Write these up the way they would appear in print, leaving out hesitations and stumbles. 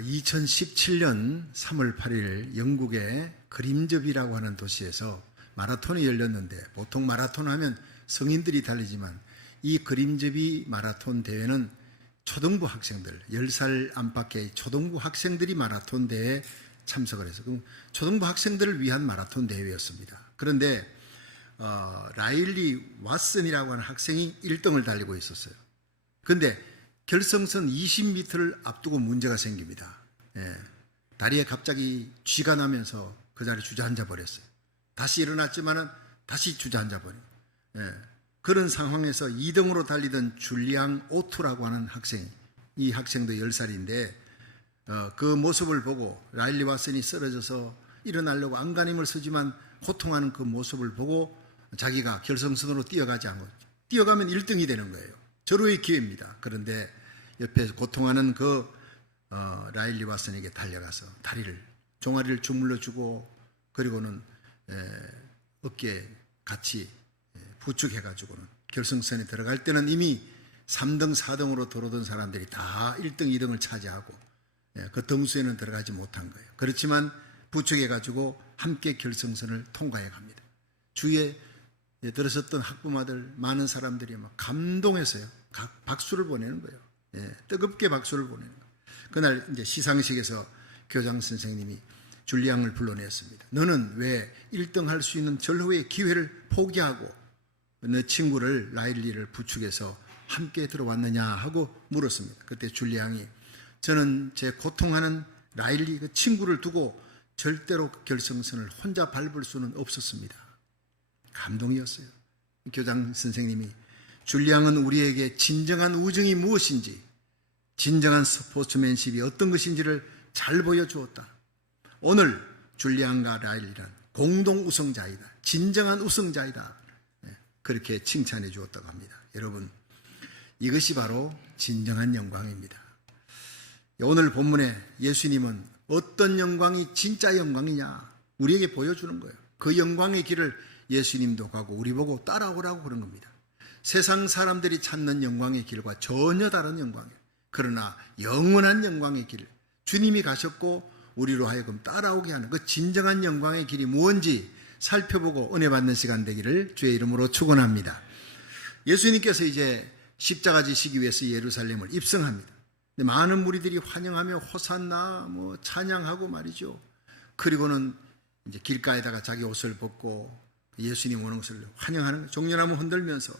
2017년 3월 8일 영국의 그림접이라고 하는 도시에서 마라톤이 열렸는데, 보통 마라톤 하면 성인들이 달리지만 이 그림접이 마라톤 대회는 초등부 학생들, 10살 안팎의 초등부 학생들이 마라톤 대회에 참석을 해서 초등부 학생들을 위한 마라톤 대회였습니다. 그런데 라일리 왓슨이라고 하는 학생이 1등을 달리고 있었어요. 그런데 결승선 20m를 앞두고 문제가 생깁니다. 다리에 갑자기 쥐가 나면서 그 자리에 주저앉아 버렸어요. 다시 일어났지만은 다시 주저앉아 버려요. 그런 상황에서 2등으로 달리던 줄리앙 오투라고 하는 학생, 이 학생도 10살인데 그 모습을 보고 라일리 왓슨이 쓰러져서 일어나려고 안간힘을 쓰지만 고통하는 그 모습을 보고 자기가 결승선으로 뛰어가지 않고, 뛰어가면 1등이 되는 거예요. 절호의 기회입니다. 그런데 옆에서 고통하는 그 라일리 왓슨에게 달려가서 다리를, 종아리를 주물러 주고, 그리고는 어깨에 같이 부축해 가지고는 결승선에 들어갈 때는 이미 3등, 4등으로 들어오던 사람들이 다 1등, 2등을 차지하고 그 등수에는 들어가지 못한 거예요. 그렇지만 부축해 가지고 함께 결승선을 통과해 갑니다. 주위에 들어섰던 학부모들, 많은 사람들이 막 감동해서요, 박수를 보내는 거예요. 뜨겁게 박수를 보내는 거예요. 그날 이제 시상식에서 교장 선생님이 줄리앙을 불러냈습니다. 너는 왜 1등 할 수 있는 절호의 기회를 포기하고 너 친구를, 라일리를 부축해서 함께 들어왔느냐 하고 물었습니다. 그때 줄리앙이, 저는 제 고통하는 라일리 그 친구를 두고 절대로 결승선을 혼자 밟을 수는 없었습니다. 감동이었어요. 교장 선생님이, 줄리앙은 우리에게 진정한 우정이 무엇인지, 진정한 스포츠맨십이 어떤 것인지를 잘 보여주었다. 오늘 줄리앙과 라일리는 공동 우승자이다. 진정한 우승자이다. 그렇게 칭찬해 주었다고 합니다. 여러분, 이것이 바로 진정한 영광입니다. 오늘 본문에 예수님은 어떤 영광이 진짜 영광이냐 우리에게 보여주는 거예요. 그 영광의 길을 예수님도 가고 우리 보고 따라오라고 그런 겁니다. 세상 사람들이 찾는 영광의 길과 전혀 다른 영광이에요. 그러나 영원한 영광의 길, 주님이 가셨고 우리로 하여금 따라오게 하는 그 진정한 영광의 길이 무엇인지 살펴보고 은혜 받는 시간 되기를 주의 이름으로 축원합니다. 예수님께서 이제 십자가 지시기 위해서 예루살렘을 입성합니다. 근데 많은 무리들이 환영하며 호산나 찬양하고 말이죠. 그리고는 이제 길가에다가 자기 옷을 벗고 예수님 오는 것을 환영하는 거예요. 종려나무 흔들면서.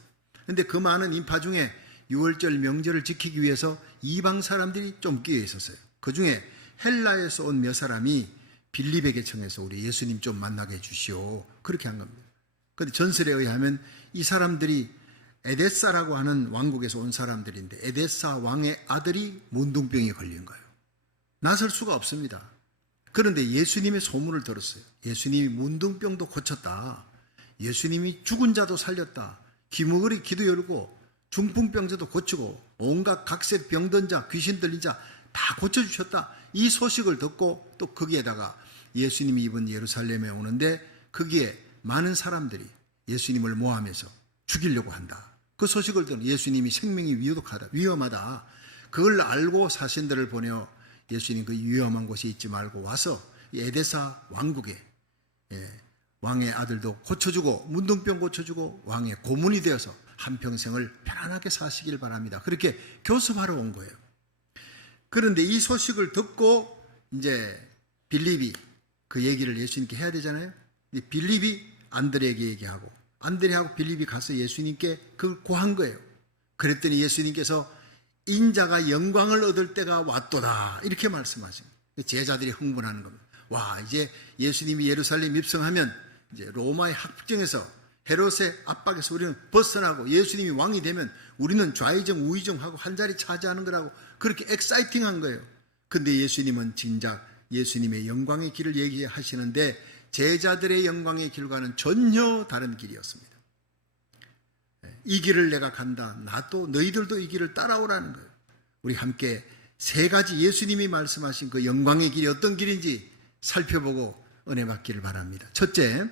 그런데 그 많은 인파 중에 6월절 명절을 지키기 위해서 이방 사람들이 좀 끼어 있었어요. 그 중에 헬라에서 온 몇 사람이 빌립에게 청해서 우리 예수님 좀 만나게 해주시오, 그렇게 한 겁니다. 그런데 전설에 의하면 이 사람들이 에데사라고 하는 왕국에서 온 사람들인데, 에데사 왕의 아들이 문둥병에 걸린 거예요. 나설 수가 없습니다. 그런데 예수님의 소문을 들었어요. 예수님이 문둥병도 고쳤다, 예수님이 죽은 자도 살렸다, 기머거리 기도 열고 중풍병자도 고치고 온갖 각색 병든 자, 귀신 들린 자 다 고쳐주셨다. 이 소식을 듣고 또 거기에다가 예수님이 이번 예루살렘에 오는데 거기에 많은 사람들이 예수님을 모함해서 죽이려고 한다. 그 소식을 듣는 예수님이 생명이 위험하다. 그걸 알고 사신들을 보내어 예수님 그 위험한 곳에 있지 말고 와서 에데사 왕국에 왕의 아들도 고쳐주고 문둥병 고쳐주고 왕의 고문이 되어서 한평생을 편안하게 사시길 바랍니다. 그렇게 교습하러 온 거예요. 그런데 이 소식을 듣고 이제 빌립이 그 얘기를 예수님께 해야 되잖아요. 빌립이 안드레에게 얘기하고 안드레하고 빌립이 가서 예수님께 그걸 고한 거예요. 그랬더니 예수님께서 인자가 영광을 얻을 때가 왔도다, 이렇게 말씀하십니다. 제자들이 흥분하는 겁니다. 와, 이제 예수님이 예루살렘 입성하면 이제 로마의 합정에서, 헤롯의 압박에서 우리는 벗어나고 예수님이 왕이 되면 우리는 좌의정 우의정하고 한 자리 차지하는 거라고 그렇게 엑사이팅한 거예요. 근데 예수님은 진작 예수님의 영광의 길을 얘기하시는데 제자들의 영광의 길과는 전혀 다른 길이었습니다. 이 길을 내가 간다, 나도 너희들도 이 길을 따라오라는 거예요. 우리 함께 세 가지 예수님이 말씀하신 그 영광의 길이 어떤 길인지 살펴보고 은혜 받기를 바랍니다. 첫째,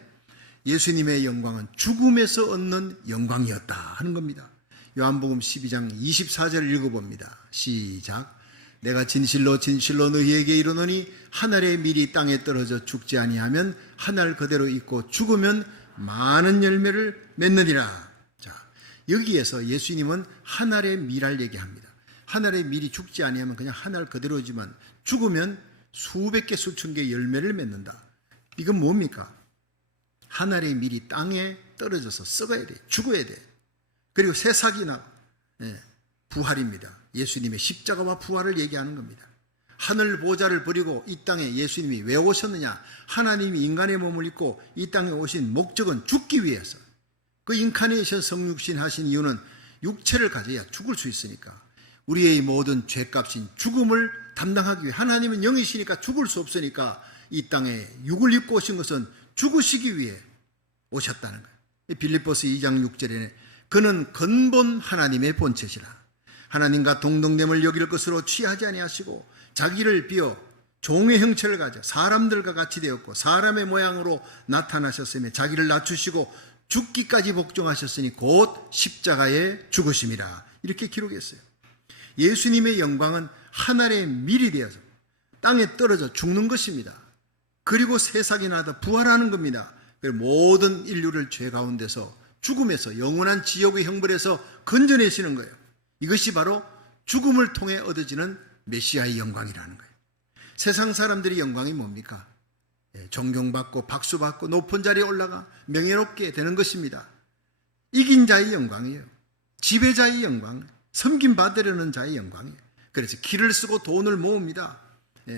예수님의 영광은 죽음에서 얻는 영광이었다 하는 겁니다. 요한복음 12장 24절을 읽어봅니다. 시작. 내가 진실로 진실로 너희에게 이르노니 한 알의 밀이 땅에 떨어져 죽지 아니하면 한 알 그대로 있고 죽으면 많은 열매를 맺느니라. 자, 여기에서 예수님은 한 알의 밀을 얘기합니다. 한 알의 밀이 죽지 아니하면 그냥 한 알 그대로지만 죽으면 수백 개 수천 개 열매를 맺는다. 이건 뭡니까? 한 알의 밀이 땅에 떨어져서 썩어야 돼. 죽어야 돼. 그리고 새싹이 나 부활입니다. 예수님의 십자가와 부활을 얘기하는 겁니다. 하늘 보좌를 버리고 이 땅에 예수님이 왜 오셨느냐? 하나님이 인간의 몸을 입고 이 땅에 오신 목적은 죽기 위해서. 그 인카네이션 성육신 하신 이유는 육체를 가져야 죽을 수 있으니까. 우리의 모든 죄값인 죽음을 담당하기 위해. 하나님은 영이시니까 죽을 수 없으니까 이 땅에 육을 입고 오신 것은 죽으시기 위해 오셨다는 거예요. 빌립보서 2장 6절에 그는 근본 하나님의 본체시라. 하나님과 동등됨을 여길 것으로 취하지 아니하시고 자기를 비어 종의 형체를 가져 사람들과 같이 되었고 사람의 모양으로 나타나셨으며 자기를 낮추시고 죽기까지 복종하셨으니 곧 십자가에 죽으심이라. 이렇게 기록했어요. 예수님의 영광은 하늘의 밀이 되어서 땅에 떨어져 죽는 것입니다. 그리고 새싹이 나다 부활하는 겁니다. 모든 인류를 죄 가운데서 죽음에서 영원한 지옥의 형벌에서 건져내시는 거예요. 이것이 바로 죽음을 통해 얻어지는 메시아의 영광이라는 거예요. 세상 사람들의 영광이 뭡니까? 존경받고 박수받고 높은 자리에 올라가 명예롭게 되는 것입니다. 이긴 자의 영광이에요. 지배자의 영광, 섬김받으려는 자의 영광이에요. 그래서 길을 쓰고 돈을 모읍니다.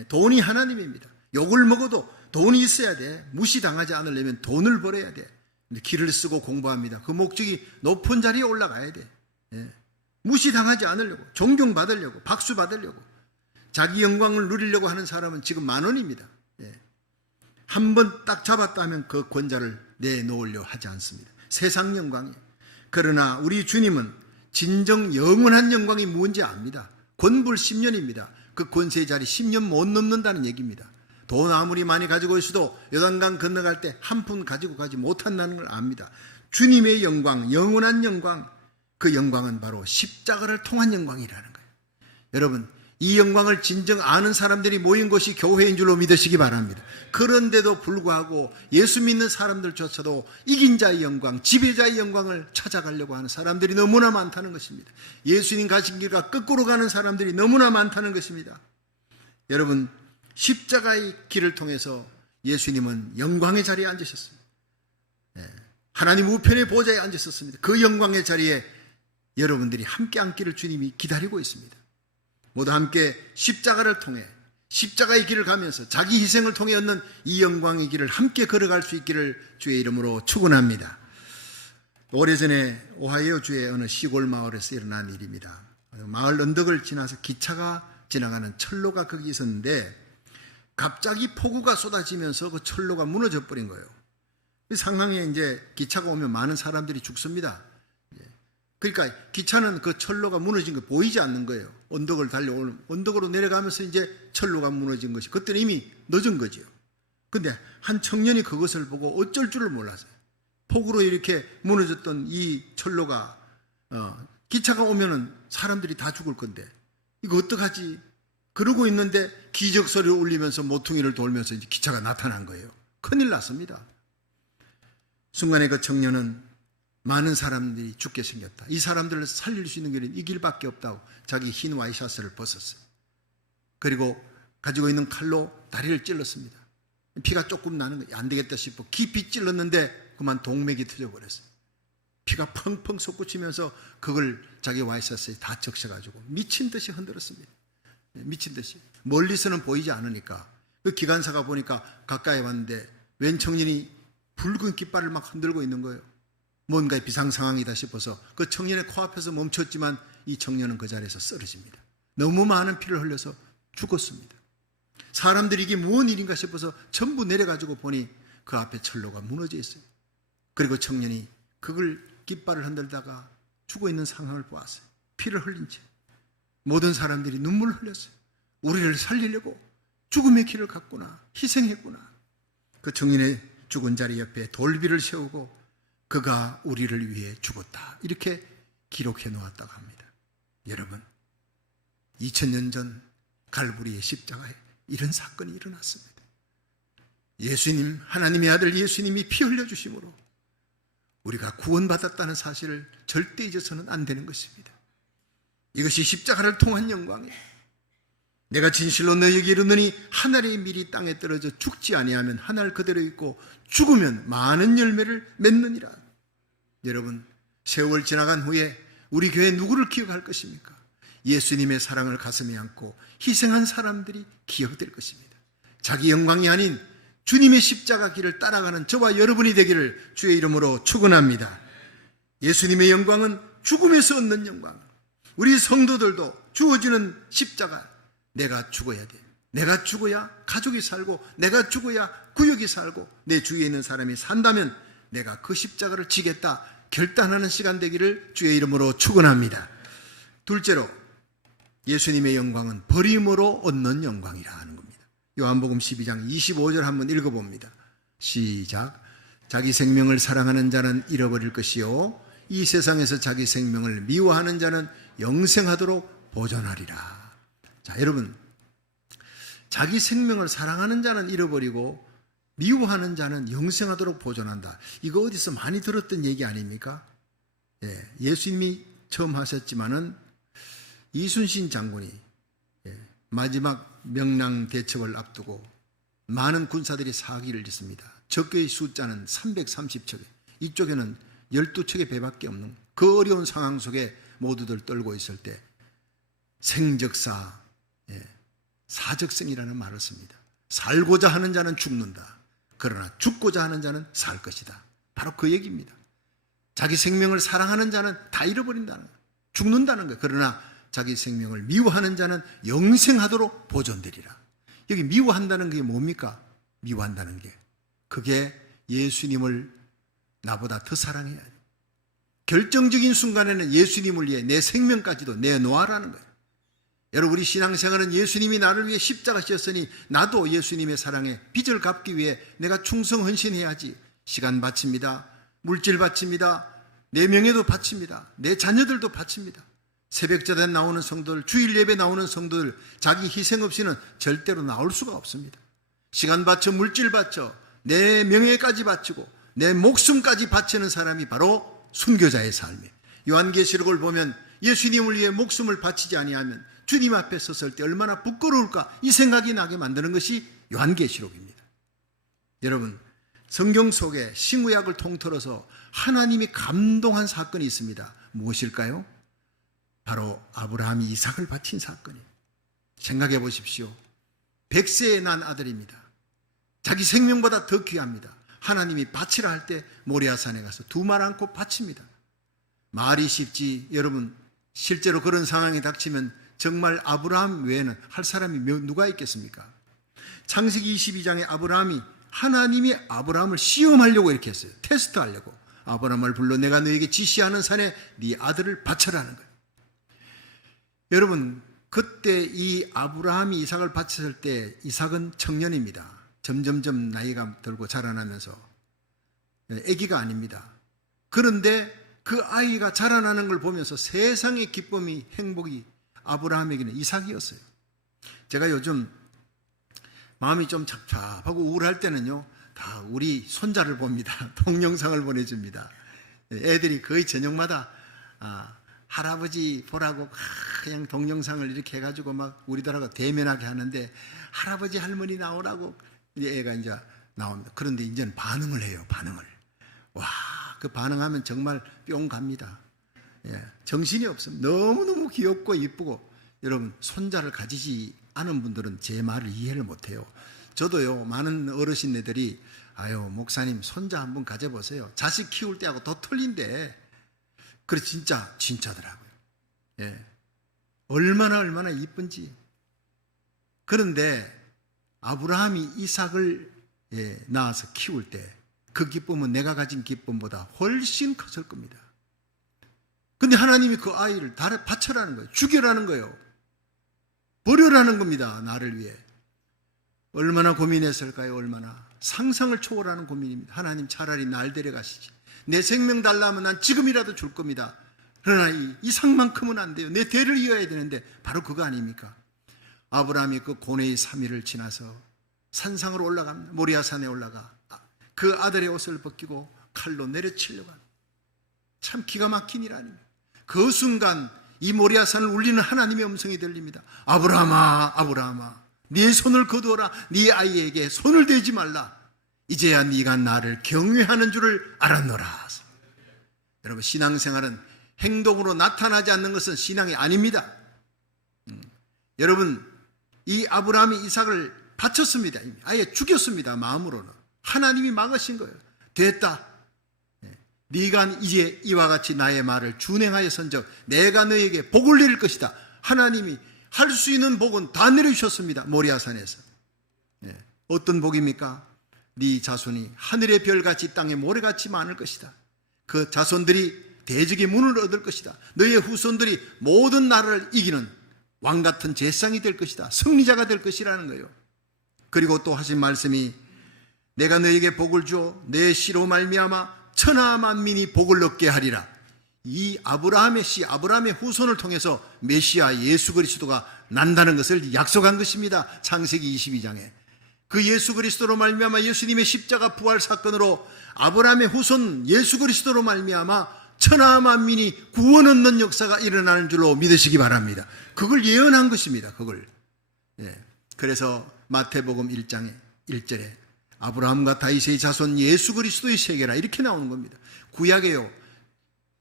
돈이 하나님입니다. 욕을 먹어도 돈이 있어야 돼. 무시당하지 않으려면 돈을 벌어야 돼. 근데 길을 쓰고 공부합니다. 그 목적이 높은 자리에 올라가야 돼. 무시당하지 않으려고, 존경받으려고, 박수받으려고, 자기 영광을 누리려고 하는 사람은 지금 만원입니다. 한 번 딱 잡았다 하면 그 권자를 내놓으려 하지 않습니다. 세상 영광이에요. 그러나 우리 주님은 진정 영원한 영광이 뭔지 압니다. 권불 10년입니다. 그 권세 자리 10년 못 넘는다는 얘기입니다. 돈 아무리 많이 가지고 있어도 요단강 건너갈 때 한 푼 가지고 가지 못한다는 걸 압니다. 주님의 영광, 영원한 영광, 그 영광은 바로 십자가를 통한 영광이라는 거예요. 여러분, 이 영광을 진정 아는 사람들이 모인 곳이 교회인 줄로 믿으시기 바랍니다. 그런데도 불구하고 예수 믿는 사람들조차도 이긴 자의 영광, 지배자의 영광을 찾아가려고 하는 사람들이 너무나 많다는 것입니다. 예수님 가신 길과 거꾸로 가는 사람들이 너무나 많다는 것입니다. 여러분, 십자가의 길을 통해서 예수님은 영광의 자리에 앉으셨습니다. 하나님 우편의 보좌에 앉으셨습니다. 그 영광의 자리에 여러분들이 함께 앉기를 주님이 기다리고 있습니다. 모두 함께 십자가를 통해 십자가의 길을 가면서 자기 희생을 통해 얻는 이 영광의 길을 함께 걸어갈 수 있기를 주의 이름으로 축원합니다. 오래전에 오하이오주의 어느 시골 마을에서 일어난 일입니다. 마을 언덕을 지나서 기차가 지나가는 철로가 거기 있었는데 갑자기 폭우가 쏟아지면서 그 철로가 무너져 버린 거예요. 그 상황에 이제 기차가 오면 많은 사람들이 죽습니다. 그러니까 기차는 그 철로가 무너진 거 보이지 않는 거예요. 언덕을 달려오는, 언덕으로 내려가면서 이제 철로가 무너진 것이, 그때는 이미 늦은 거죠. 근데 한 청년이 그것을 보고 어쩔 줄을 몰랐어요. 폭우로 이렇게 무너졌던 이 철로가 기차가 오면은 사람들이 다 죽을 건데 이거 어떡하지? 그러고 있는데 기적소리를 울리면서 모퉁이를 돌면서 이제 기차가 나타난 거예요. 큰일 났습니다. 순간에 그 청년은 많은 사람들이 죽게 생겼다. 이 사람들을 살릴 수 있는 길은 이 길밖에 없다고 자기 흰 와이셔츠를 벗었어요. 그리고 가지고 있는 칼로 다리를 찔렀습니다. 피가 조금 나는 거예요. 안 되겠다 싶어 깊이 찔렀는데 그만 동맥이 터져버렸어요. 피가 펑펑 솟구치면서 그걸 자기 와이셔츠에 다 적셔가지고 미친 듯이 흔들었습니다. 미친 듯이. 멀리서는 보이지 않으니까 그 기관사가 보니까 가까이 왔는데 웬 청년이 붉은 깃발을 막 흔들고 있는 거예요. 뭔가 비상 상황이다 싶어서 그 청년의 코앞에서 멈췄지만 이 청년은 그 자리에서 쓰러집니다. 너무 많은 피를 흘려서 죽었습니다. 사람들이 이게 무슨 일인가 싶어서 전부 내려가지고 보니 그 앞에 철로가 무너져 있어요. 그리고 청년이 그걸 깃발을 흔들다가 죽어 있는 상황을 보았어요. 피를 흘린 채 모든 사람들이 눈물을 흘렸어요. 우리를 살리려고 죽음의 길을 갔구나, 희생했구나. 그 청년의 죽은 자리 옆에 돌비를 세우고 그가 우리를 위해 죽었다, 이렇게 기록해 놓았다고 합니다. 여러분, 2000년 전 갈보리의 십자가에 이런 사건이 일어났습니다. 예수님, 하나님의 아들 예수님이 피 흘려주심으로 우리가 구원받았다는 사실을 절대 잊어서는 안 되는 것입니다. 이것이 십자가를 통한 영광이에요. 내가 진실로 너희에게 이르노니 하늘의 밀이 땅에 떨어져 죽지 아니하면 하늘 그대로 있고 죽으면 많은 열매를 맺느니라. 여러분, 세월 지나간 후에 우리 교회 누구를 기억할 것입니까? 예수님의 사랑을 가슴에 안고 희생한 사람들이 기억될 것입니다. 자기 영광이 아닌 주님의 십자가 길을 따라가는 저와 여러분이 되기를 주의 이름으로 축원합니다. 예수님의 영광은 죽음에서 얻는 영광. 우리 성도들도 주어지는 십자가, 내가 죽어야 돼. 내가 죽어야 가족이 살고, 내가 죽어야 구역이 살고, 내 주위에 있는 사람이 산다면 내가 그 십자가를 지겠다 결단하는 시간 되기를 주의 이름으로 축원합니다. 둘째로, 예수님의 영광은 버림으로 얻는 영광이라 하는 겁니다. 요한복음 12장 25절 한번 읽어봅니다. 시작. 자기 생명을 사랑하는 자는 잃어버릴 것이요 이 세상에서 자기 생명을 미워하는 자는 영생하도록 보존하리라. 자, 여러분, 자기 생명을 사랑하는 자는 잃어버리고 미워하는 자는 영생하도록 보존한다. 이거 어디서 많이 들었던 얘기 아닙니까? 예수님이 처음 하셨지만은 이순신 장군이 마지막 명랑 대첩을 앞두고 많은 군사들이 사기를 짓습니다. 적의 숫자는 330척에, 이쪽에는 12척의 배밖에 없는 그 어려운 상황 속에 모두들 떨고 있을 때 생적사, 사적생이라는 말을 씁니다. 살고자 하는 자는 죽는다. 그러나 죽고자 하는 자는 살 것이다. 바로 그 얘기입니다. 자기 생명을 사랑하는 자는 다 잃어버린다는 거예요. 죽는다는 거예요. 그러나 자기 생명을 미워하는 자는 영생하도록 보존되리라. 여기 미워한다는 게 뭡니까? 미워한다는 게 그게 예수님을 나보다 더 사랑해야 돼. 결정적인 순간에는 예수님을 위해 내 생명까지도 내놓아라는 거예요. 여러분, 우리 신앙생활은 예수님이 나를 위해 십자가 지었으니 나도 예수님의 사랑에 빚을 갚기 위해 내가 충성 헌신해야지. 시간 바칩니다. 물질 바칩니다. 내 명예도 바칩니다. 내 자녀들도 바칩니다. 새벽제단 나오는 성도들, 주일 예배 나오는 성도들, 자기 희생 없이는 절대로 나올 수가 없습니다. 시간 바쳐, 물질 바쳐, 내 명예까지 바치고 내 목숨까지 바치는 사람이 바로 순교자의 삶이에요. 요한계시록을 보면 예수님을 위해 목숨을 바치지 아니하면 주님 앞에 섰을 때 얼마나 부끄러울까, 이 생각이 나게 만드는 것이 요한계시록입니다. 여러분, 성경 속에 신구약을 통틀어서 하나님이 감동한 사건이 있습니다. 무엇일까요? 바로 아브라함이 이삭을 바친 사건이에요. 생각해 보십시오. 100세에 난 아들입니다. 자기 생명보다 더 귀합니다. 하나님이 바치라 할 때 모리아산에 가서 두 말 안고 바칩니다. 말이 쉽지, 여러분, 실제로 그런 상황이 닥치면 정말 아브라함 외에는 할 사람이 누가 있겠습니까? 창세기 22장에 아브라함이, 하나님이 아브라함을 시험하려고 이렇게 했어요. 테스트하려고. 아브라함을 불러 내가 너에게 지시하는 산에 네 아들을 바쳐라는 거예요. 여러분, 그때 이 아브라함이 이삭을 바쳤을 때 이삭은 청년입니다. 점점점 나이가 들고 자라나면서 아기가 아닙니다. 그런데 그 아이가 자라나는 걸 보면서 세상의 기쁨이, 행복이 아브라함에게는 이삭이었어요. 제가 요즘 마음이 좀 착잡하고 우울할 때는요, 다 우리 손자를 봅니다. 동영상을 보내줍니다. 애들이 거의 저녁마다 할아버지 보라고 그냥 동영상을 이렇게 해가지고 막 우리들하고 대면하게 하는데, 할아버지 할머니 나오라고 이제 애가 이제 나옵니다. 그런데 이제는 반응을 해요. 반응을. 와, 그 반응하면 정말 뿅 갑니다. 정신이 없습니다. 너무너무 귀엽고 이쁘고. 여러분, 손자를 가지지 않은 분들은 제 말을 이해를 못해요. 저도요, 많은 어르신네들이 아유, 목사님 손자 한번 가져보세요. 자식 키울 때하고 더 틀린데. 그래, 진짜더라고요. 얼마나 이쁜지. 그런데 아브라함이 이삭을 낳아서 키울 때 그 기쁨은 내가 가진 기쁨보다 훨씬 컸을 겁니다. 근데 하나님이 그 아이를 바쳐라는 거예요. 죽여라는 거예요. 버려라는 겁니다. 나를 위해. 얼마나 고민했을까요? 얼마나. 상상을 초월하는 고민입니다. 하나님, 차라리 날 데려가시지. 내 생명 달라면 난 지금이라도 줄 겁니다. 그러나 이상만큼은 안 돼요. 내 대를 이어야 되는데 바로 그거 아닙니까? 아브라함이 그 고뇌의 3일을 지나서 산상으로 올라갑니다. 모리아산에 올라가 그 아들의 옷을 벗기고 칼로 내려치려고 합니다. 참 기가 막힌 일 아닙니까? 그 순간 이 모리아산을 울리는 하나님의 음성이 들립니다. 아브라함아, 아브라함아, 네 손을 거두어라. 네 아이에게 손을 대지 말라. 이제야 네가 나를 경외하는 줄을 알았노라. 여러분, 신앙생활은 행동으로 나타나지 않는 것은 신앙이 아닙니다. 여러분, 이 아브라함이 이삭을 바쳤습니다. 아예 죽였습니다. 마음으로는. 하나님이 막으신 거예요. 됐다. 네가 이제 이와 같이 나의 말을 준행하였은즉 내가 너에게 복을 내릴 것이다. 하나님이 할 수 있는 복은 다 내려주셨습니다. 모리아산에서. 어떤 복입니까? 네 자손이 하늘의 별같이 땅의 모래같이 많을 것이다. 그 자손들이 대적의 문을 얻을 것이다. 너의 후손들이 모든 나라를 이기는 왕같은 제상이 될 것이다. 승리자가 될 것이라는 거예요. 그리고 또 하신 말씀이 내가 너에게 복을 주어 내 씨로 말미암아 천하 만민이 복을 얻게 하리라. 이 아브라함의 씨, 아브라함의 후손을 통해서 메시아 예수 그리스도가 난다는 것을 약속한 것입니다. 창세기 22장에. 그 예수 그리스도로 말미암아 예수님의 십자가 부활 사건으로 아브라함의 후손 예수 그리스도로 말미암아 천하 만민이 구원 얻는 역사가 일어나는 줄로 믿으시기 바랍니다. 그걸 예언한 것입니다. 그걸. 그래서 마태복음 1장에 1절에 아브라함과 다윗의 자손 예수 그리스도의 세계라 이렇게 나오는 겁니다. 구약에요,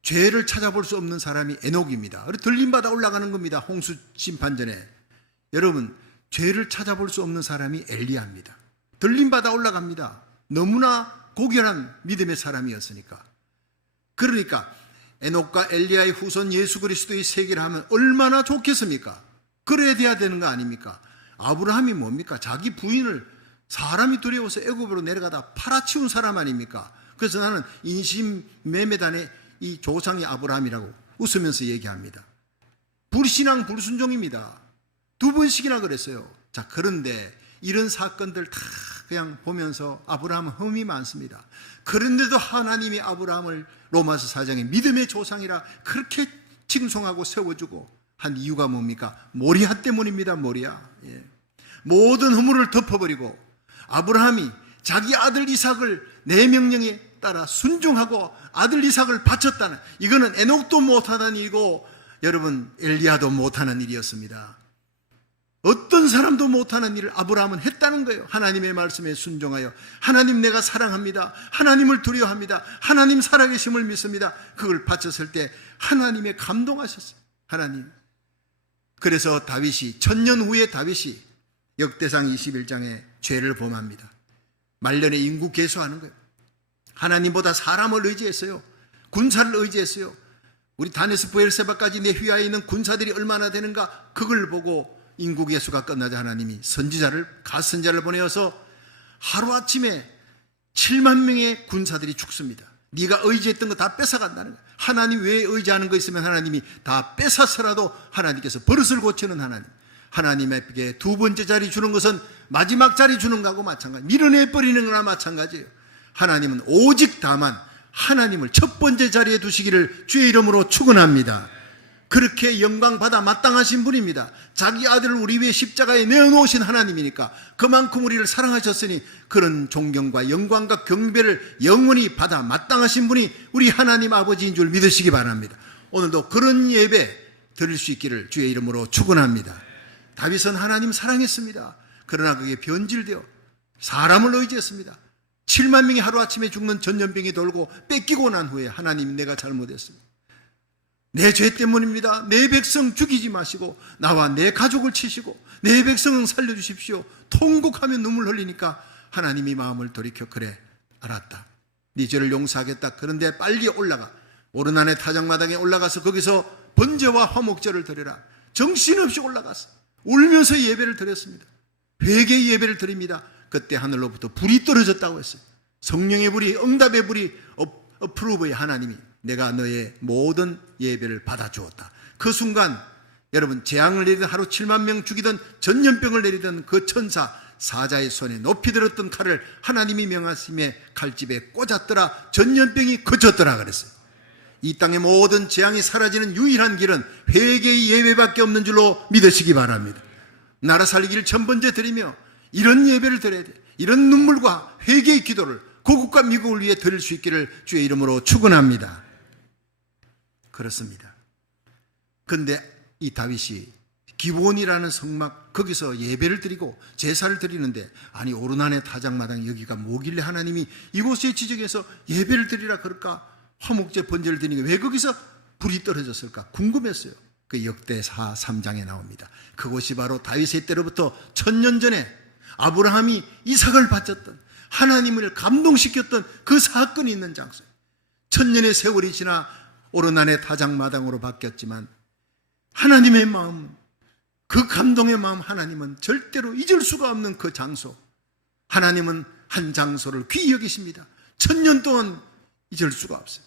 죄를 찾아볼 수 없는 사람이 에녹입니다. 들림받아 올라가는 겁니다. 홍수 심판전에. 여러분, 죄를 찾아볼 수 없는 사람이 엘리야입니다. 들림받아 올라갑니다. 너무나 고결한 믿음의 사람이었으니까. 그러니까 에녹과 엘리야의 후손 예수 그리스도의 세계를 하면 얼마나 좋겠습니까? 그래야 돼야 되는 거 아닙니까? 아브라함이 뭡니까? 자기 부인을 사람이 두려워서 애굽으로 내려가다 팔아치운 사람 아닙니까? 그래서 나는 인신매매단의 이 조상이 아브라함이라고 웃으면서 얘기합니다. 불신앙 불순종입니다. 2번씩이나 그랬어요. 자, 그런데 이런 사건들 다 그냥 보면서 아브라함은 흠이 많습니다. 그런데도 하나님이 아브라함을 로마서 4장에 믿음의 조상이라 그렇게 칭송하고 세워주고 한 이유가 뭡니까? 모리아 때문입니다. 모리아. 모든 허물을 덮어버리고 아브라함이 자기 아들 이삭을 내 명령에 따라 순종하고 아들 이삭을 바쳤다는, 이거는 에녹도 못하는 일이고 여러분 엘리야도 못하는 일이었습니다. 어떤 사람도 못하는 일을 아브라함은 했다는 거예요. 하나님의 말씀에 순종하여 하나님 내가 사랑합니다. 하나님을 두려워합니다. 하나님 살아계심을 믿습니다. 그걸 바쳤을 때 하나님의 감동하셨어요. 하나님. 그래서 다윗이, 천년 후에 다윗이 역대상 21장에 죄를 범합니다. 말년에 인구 개수하는 거예요. 하나님보다 사람을 의지했어요. 군사를 의지했어요. 우리 단에서 부엘세바까지 내 휘하에 있는 군사들이 얼마나 되는가, 그걸 보고 인구 개수가 끝나자 하나님이 가선지자를 보내어서 하루아침에 7만 명의 군사들이 죽습니다. 네가 의지했던 거 다 뺏어간다는 거예요. 하나님 외에 의지하는 거 있으면 하나님이 다 뺏어서라도 하나님께서 버릇을 고치는 하나님. 하나님에게 2번째 자리 주는 것은 마지막 자리 주는 거하고 마찬가지, 밀어내버리는 거나 마찬가지예요. 하나님은 오직 다만 하나님을 첫 번째 자리에 두시기를 주의 이름으로 축원합니다. 그렇게 영광 받아 마땅하신 분입니다. 자기 아들을 우리 위해 십자가에 내어놓으신 하나님이니까 그만큼 우리를 사랑하셨으니 그런 존경과 영광과 경배를 영원히 받아 마땅하신 분이 우리 하나님 아버지인 줄 믿으시기 바랍니다. 오늘도 그런 예배 드릴 수 있기를 주의 이름으로 축원합니다. 다윗은 하나님 사랑했습니다. 그러나 그게 변질되어 사람을 의지했습니다. 7만 명이 하루아침에 죽는 전염병이 돌고 뺏기고 난 후에 하나님, 내가 잘못했습니다. 내 죄 때문입니다. 내 백성 죽이지 마시고 나와 내 가족을 치시고 내 백성은 살려주십시오. 통곡하며 눈물 흘리니까 하나님이 마음을 돌이켜, 그래 알았다, 네 죄를 용서하겠다. 그런데 빨리 올라가, 오르난의 타작마당에 올라가서 거기서 번제와 화목제를 드려라. 정신없이 올라갔어. 울면서 예배를 드렸습니다. 회개의 예배를 드립니다. 그때 하늘로부터 불이 떨어졌다고 했어요. 성령의 불이, 응답의 불이, 어프로브의 하나님이 내가 너의 모든 예배를 받아주었다. 그 순간 여러분, 재앙을 내리던, 하루 7만 명 죽이던, 전염병을 내리던 그 천사 사자의 손에 높이 들었던 칼을 하나님이 명하심에 칼집에 꽂았더라. 전염병이 그쳤더라 그랬어요. 이 땅의 모든 재앙이 사라지는 유일한 길은 회개의 예배밖에 없는 줄로 믿으시기 바랍니다. 나라 살리기를 첫 번째 드리며 이런 예배를 드려야 돼. 이런 눈물과 회개의 기도를 고국과 미국을 위해 드릴 수 있기를 주의 이름으로 축원합니다. 그렇습니다. 그런데 이 다윗이 기브온이라는 성막 거기서 예배를 드리고 제사를 드리는데, 아니 오르난의 타작마당 여기가 뭐길래 하나님이 이곳에 지정해서 예배를 드리라 그럴까? 화목제 번제를 드리는 게 왜 거기서 불이 떨어졌을까 궁금했어요. 그 역대하 3장에 나옵니다. 그곳이 바로 다윗의 때로부터 1000년 전에 아브라함이 이삭을 바쳤던, 하나님을 감동시켰던 그 사건이 있는 장소예요. 1000년의 세월이 지나 오르난의 타작마당으로 바뀌었지만 하나님의 마음, 그 감동의 마음, 하나님은 절대로 잊을 수가 없는 그 장소, 하나님은 한 장소를 귀히 여기십니다. 1000년 동안 잊을 수가 없어요.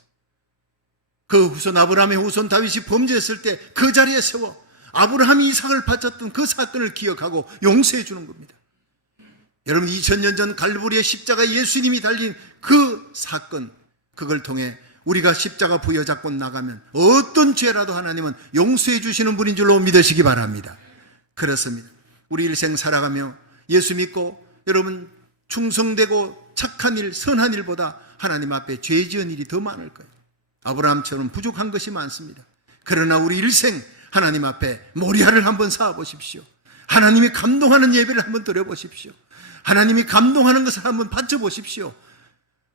그 후손 아브라함의 후손 다윗이 범죄했을 때 그 자리에 세워 아브라함이 이삭을 바쳤던 그 사건을 기억하고 용서해 주는 겁니다. 여러분, 2000년 전 갈보리의 십자가 예수님이 달린 그 사건, 그걸 통해 우리가 십자가 부여잡고 나가면 어떤 죄라도 하나님은 용서해 주시는 분인 줄로 믿으시기 바랍니다. 그렇습니다. 우리 일생 살아가며 예수 믿고 여러분 충성되고 착한 일, 선한 일보다 하나님 앞에 죄 지은 일이 더 많을 거예요. 아브라함처럼 부족한 것이 많습니다. 그러나 우리 일생 하나님 앞에 모리아를 한번 쌓아 보십시오. 하나님이 감동하는 예배를 한번 드려보십시오. 하나님이 감동하는 것을 한번 바쳐보십시오.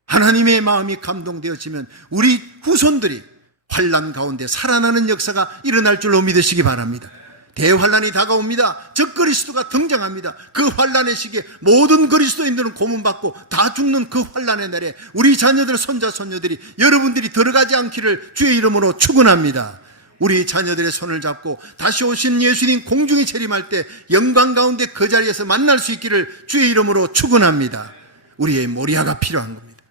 하나님의 마음이 감동되어지면 우리 후손들이 환난 가운데 살아나는 역사가 일어날 줄로 믿으시기 바랍니다. 대환란이 다가옵니다. 적 그리스도가 등장합니다. 그 환란의 시기에 모든 그리스도인들은 고문받고 다 죽는 그 환란의 날에 우리 자녀들, 손자, 손녀들이, 여러분들이 들어가지 않기를 주의 이름으로 축원합니다. 우리 자녀들의 손을 잡고 다시 오신 예수님 공중에 재림할 때 영광 가운데 그 자리에서 만날 수 있기를 주의 이름으로 축원합니다. 우리의 모리아가 필요한 겁니다.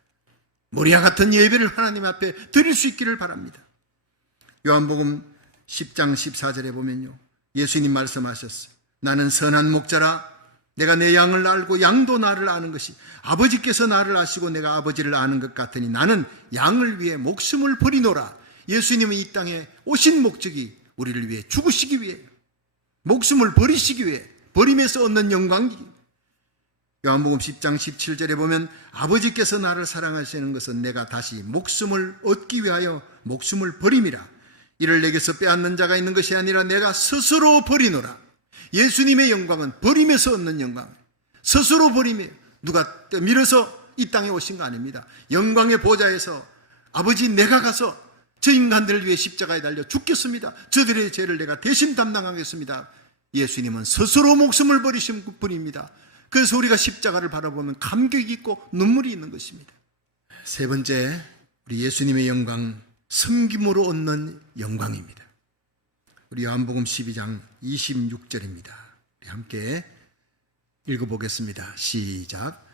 모리아 같은 예배를 하나님 앞에 드릴 수 있기를 바랍니다. 요한복음 10장 14절에 보면요, 예수님 말씀하셨어요. 나는 선한 목자라. 내가 내 양을 알고 양도 나를 아는 것이, 아버지께서 나를 아시고 내가 아버지를 아는 것 같으니 나는 양을 위해 목숨을 버리노라. 예수님은 이 땅에 오신 목적이 우리를 위해 죽으시기 위해, 목숨을 버리시기 위해, 버림에서 얻는 영광이기. 요한복음 10장 17절에 보면 아버지께서 나를 사랑하시는 것은 내가 다시 목숨을 얻기 위하여 목숨을 버림이라. 이를 내게서 빼앗는 자가 있는 것이 아니라 내가 스스로 버리노라. 예수님의 영광은 버림에서 얻는 영광, 스스로 버림이에요. 누가 밀어서 이 땅에 오신 거 아닙니다. 영광의 보좌에서 아버지, 내가 가서 저 인간들을 위해 십자가에 달려 죽겠습니다. 저들의 죄를 내가 대신 담당하겠습니다. 예수님은 스스로 목숨을 버리신 분입니다. 그래서 우리가 십자가를 바라보면 감격이 있고 눈물이 있는 것입니다. 세 번째, 우리 예수님의 영광, 섬김으로 얻는 영광입니다. 우리 요한복음 12장 26절입니다. 우리 함께 읽어보겠습니다. 시작.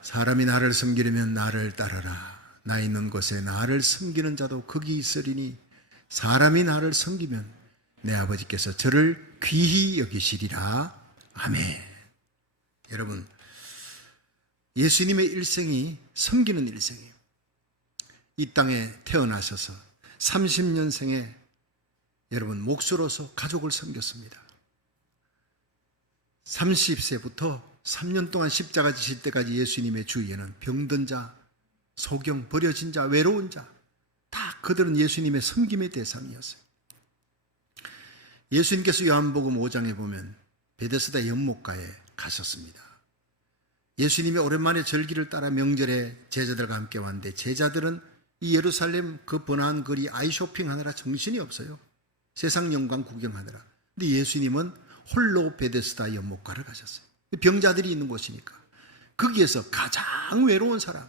사람이 나를 섬기려면 나를 따르라. 나 있는 곳에 나를 섬기는 자도 거기 있으리니 사람이 나를 섬기면 내 아버지께서 저를 귀히 여기시리라. 아멘. 여러분, 예수님의 일생이 섬기는 일생이에요. 이 땅에 태어나셔서 30년생에 여러분 몫으로서 가족을 섬겼습니다. 30세부터 3년 동안 십자가 지실 때까지 예수님의 주위에는 병든 자, 소경, 버려진 자, 외로운 자, 다 그들은 예수님의 섬김의 대상이었어요. 예수님께서 요한복음 5장에 보면 베데스다 연못가에 가셨습니다. 예수님이 오랜만에 절기를 따라 명절에 제자들과 함께 왔는데 제자들은 이 예루살렘 그 번화한 거리 아이쇼핑하느라 정신이 없어요. 세상 영광 구경하느라. 근데 예수님은 홀로 베데스다 연못가를 가셨어요. 병자들이 있는 곳이니까. 거기에서 가장 외로운 사람,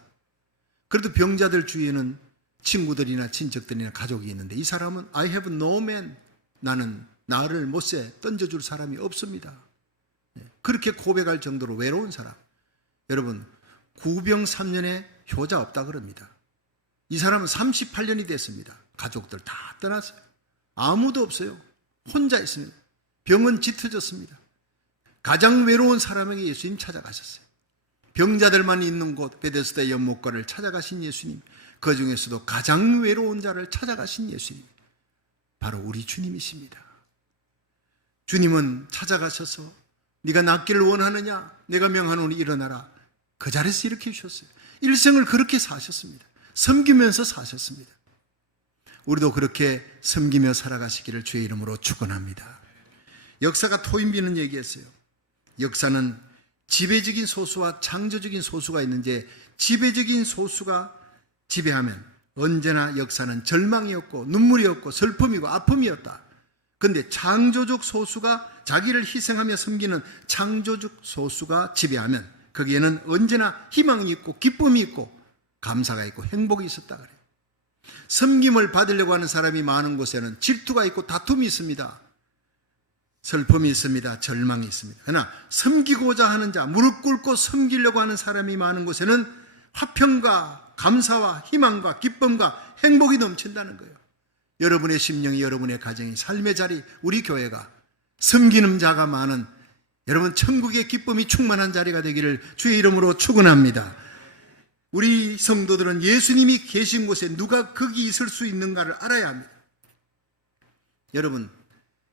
그래도 병자들 주위에는 친구들이나 친척들이나 가족이 있는데 이 사람은 I have no man, 나는 나를 못새 던져줄 사람이 없습니다. 그렇게 고백할 정도로 외로운 사람. 여러분, 구병 3년에 효자 없다 그럽니다. 이 사람은 38년이 됐습니다. 가족들 다 떠났어요. 아무도 없어요. 혼자 있습니다. 병은 짙어졌습니다. 가장 외로운 사람에게 예수님 찾아가셨어요. 병자들만 있는 곳 베데스다 연못가를 찾아가신 예수님, 그 중에서도 가장 외로운 자를 찾아가신 예수님, 바로 우리 주님이십니다. 주님은 찾아가셔서 네가 낫기를 원하느냐? 내가 명하노니 일어나라. 그 자리에서 이렇게 주셨어요. 일생을 그렇게 사셨습니다. 섬기면서 사셨습니다. 우리도 그렇게 섬기며 살아가시기를 주의 이름으로 축원합니다. 역사가 토인비는 얘기했어요. 역사는 지배적인 소수와 창조적인 소수가 있는데 지배적인 소수가 지배하면 언제나 역사는 절망이었고 눈물이었고 슬픔이고 아픔이었다. 그런데 창조적 소수가 자기를 희생하며 섬기는 창조적 소수가 지배하면 거기에는 언제나 희망이 있고 기쁨이 있고 감사가 있고 행복이 있었다 그래요. 섬김을 받으려고 하는 사람이 많은 곳에는 질투가 있고 다툼이 있습니다. 슬픔이 있습니다. 절망이 있습니다. 그러나 섬기고자 하는 자, 무릎 꿇고 섬기려고 하는 사람이 많은 곳에는 화평과 감사와 희망과 기쁨과 행복이 넘친다는 거예요. 여러분의 심령이, 여러분의 가정이, 삶의 자리, 우리 교회가 섬기는 자가 많은 여러분 천국의 기쁨이 충만한 자리가 되기를 주의 이름으로 축원합니다. 우리 성도들은 예수님이 계신 곳에 누가 거기 있을 수 있는가를 알아야 합니다. 여러분,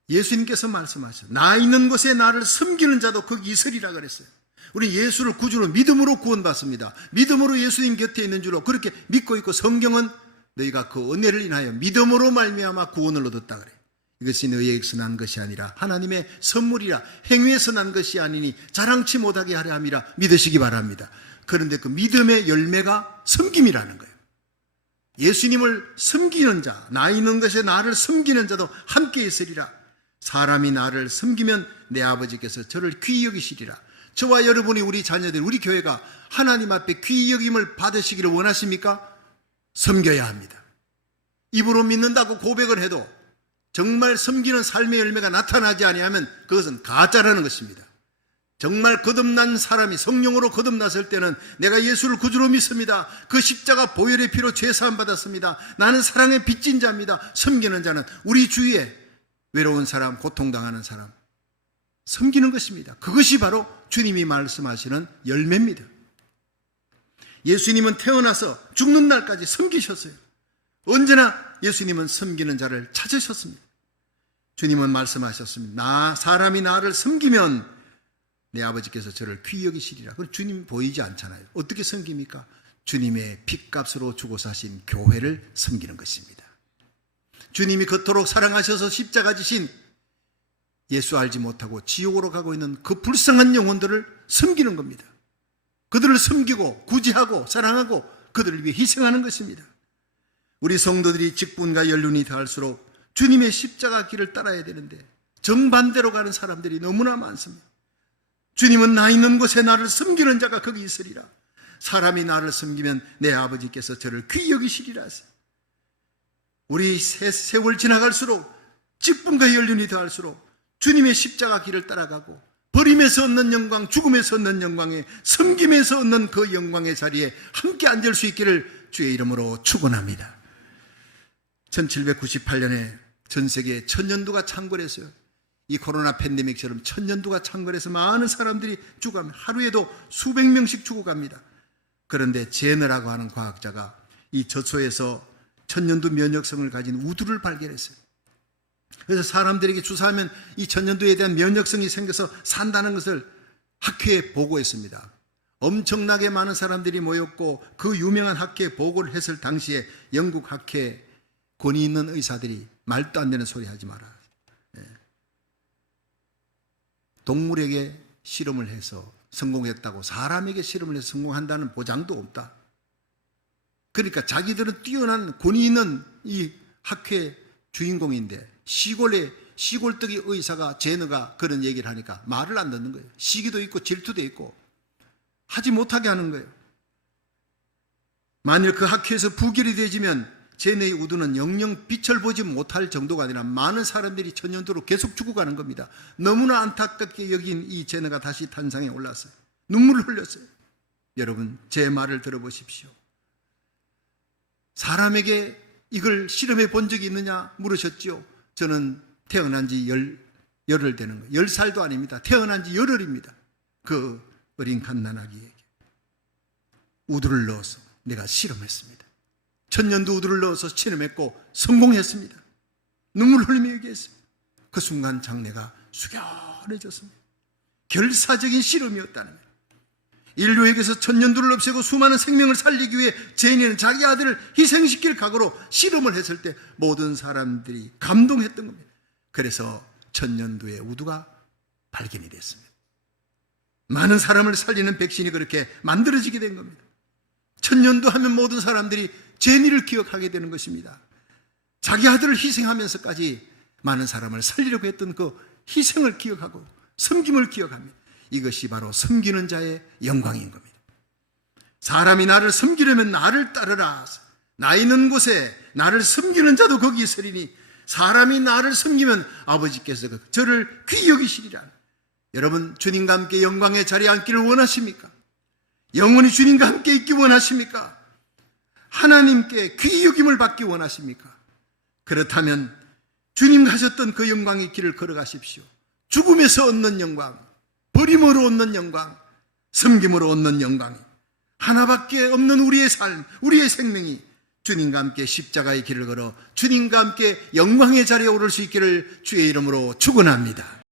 예수님께서 말씀하셨어요. 나 있는 곳에 나를 섬기는 자도 거기 있으리라 그랬어요. 우리 예수를 구주로 믿음으로 구원받습니다. 믿음으로 예수님 곁에 있는 줄로 그렇게 믿고 있고 성경은 너희가 그 은혜를 인하여 믿음으로 말미암아 구원을 얻었다 그래요. 이것이 너희에게서 난 것이 아니라 하나님의 선물이라 행위에서 난 것이 아니니 자랑치 못하게 하려 함이라 믿으시기 바랍니다. 그런데 그 믿음의 열매가 섬김이라는 거예요. 예수님을 섬기는 자, 나 있는 것에 나를 섬기는 자도 함께 있으리라. 사람이 나를 섬기면 내 아버지께서 저를 귀히 여기시리라. 저와 여러분이 우리 자녀들, 우리 교회가 하나님 앞에 귀히 여김을 받으시기를 원하십니까? 섬겨야 합니다. 입으로 믿는다고 고백을 해도 정말 섬기는 삶의 열매가 나타나지 아니하면 그것은 가짜라는 것입니다. 정말 거듭난 사람이 성령으로 거듭났을 때는 내가 예수를 구주로 믿습니다. 그 십자가 보혈의 피로 죄사함 받았습니다. 나는 사랑의 빚진 자입니다. 섬기는 자는 우리 주위에 외로운 사람, 고통당하는 사람 섬기는 것입니다. 그것이 바로 주님이 말씀하시는 열매입니다. 예수님은 태어나서 죽는 날까지 섬기셨어요. 언제나 예수님은 섬기는 자를 찾으셨습니다. 주님은 말씀하셨습니다. 사람이 나를 섬기면 내 아버지께서 저를 귀히 여기시리라. 그럼 주님 보이지 않잖아요. 어떻게 섬깁니까? 주님의 핏값으로 주고 사신 교회를 섬기는 것입니다. 주님이 그토록 사랑하셔서 십자가 지신 예수 알지 못하고 지옥으로 가고 있는 그 불쌍한 영혼들을 섬기는 겁니다. 그들을 섬기고 구제하고 사랑하고 그들을 위해 희생하는 것입니다. 우리 성도들이 직분과 연륜이 더할수록 주님의 십자가 길을 따라야 되는데 정반대로 가는 사람들이 너무나 많습니다. 주님은 나 있는 곳에 나를 섬기는 자가 거기 있으리라. 사람이 나를 섬기면 내 아버지께서 저를 귀히 여기시리라 하세요. 우리 세월 지나갈수록 직분과 연륜이 더할수록 주님의 십자가 길을 따라가고 버림에서 얻는 영광, 죽음에서 얻는 영광에 섬김에서 얻는 그 영광의 자리에 함께 앉을 수 있기를 주의 이름으로 축원합니다. 1798년에 전 세계에 천년두가 창궐했어요. 이 코로나 팬데믹처럼 천년두가 창궐해서 많은 사람들이 죽어갑니다. 하루에도 수백 명씩 죽어갑니다. 그런데 제너라고 하는 과학자가 이 젖소에서 천년두 면역성을 가진 우두를 발견했어요. 그래서 사람들에게 주사하면 이 천년두에 대한 면역성이 생겨서 산다는 것을 학회에 보고했습니다. 엄청나게 많은 사람들이 모였고 그 유명한 학회에 보고를 했을 당시에 영국 학회 권위 있는 의사들이 말도 안 되는 소리 하지 마라. 동물에게 실험을 해서 성공했다고 사람에게 실험을 해서 성공한다는 보장도 없다. 그러니까 자기들은 뛰어난 권위 있는 이 학회 주인공인데 시골뜨기 의사가 제너가 그런 얘기를 하니까 말을 안 듣는 거예요. 시기도 있고 질투도 있고 하지 못하게 하는 거예요. 만일 그 학회에서 부결이 되지면 제너의 우두는 영영 빛을 보지 못할 정도가 아니라 많은 사람들이 천년도로 계속 죽어가는 겁니다. 너무나 안타깝게 여긴 이 제너가 다시 탄상에 올랐어요. 눈물을 흘렸어요. 여러분 제 말을 들어보십시오. 사람에게 이걸 실험해 본 적이 있느냐 물으셨죠. 저는 태어난 지 열흘 되는 거예요. 10살도 아닙니다. 태어난 지 열흘입니다. 그 어린 갓난아기에게 우두를 넣어서 내가 실험했습니다. 천년두 우두를 넣어서 실험했고 성공했습니다. 눈물 흘리며 얘기했어요. 그 순간 장내가 숙연해졌습니다. 결사적인 실험이었다는 거예요. 인류에게서 천년두를 없애고 수많은 생명을 살리기 위해 제니는 자기 아들을 희생시킬 각오로 실험을 했을 때 모든 사람들이 감동했던 겁니다. 그래서 천년두의 우두가 발견이 됐습니다. 많은 사람을 살리는 백신이 그렇게 만들어지게 된 겁니다. 천년두 하면 모든 사람들이 제니를 기억하게 되는 것입니다. 자기 아들을 희생하면서까지 많은 사람을 살리려고 했던 그 희생을 기억하고 섬김을 기억합니다. 이것이 바로 섬기는 자의 영광인 겁니다. 사람이 나를 섬기려면 나를 따르라. 나 있는 곳에 나를 섬기는 자도 거기 있으리니 사람이 나를 섬기면 아버지께서 저를 귀히 여기시리라. 여러분, 주님과 함께 영광의 자리에 앉기를 원하십니까? 영원히 주님과 함께 있기 원하십니까? 하나님께 귀히 여김을 받기 원하십니까? 그렇다면 주님 가셨던 그 영광의 길을 걸어가십시오. 죽음에서 얻는 영광, 버림으로 얻는 영광, 섬김으로 얻는 영광, 하나밖에 없는 우리의 삶, 우리의 생명이 주님과 함께 십자가의 길을 걸어 주님과 함께 영광의 자리에 오를 수 있기를 주의 이름으로 축원합니다.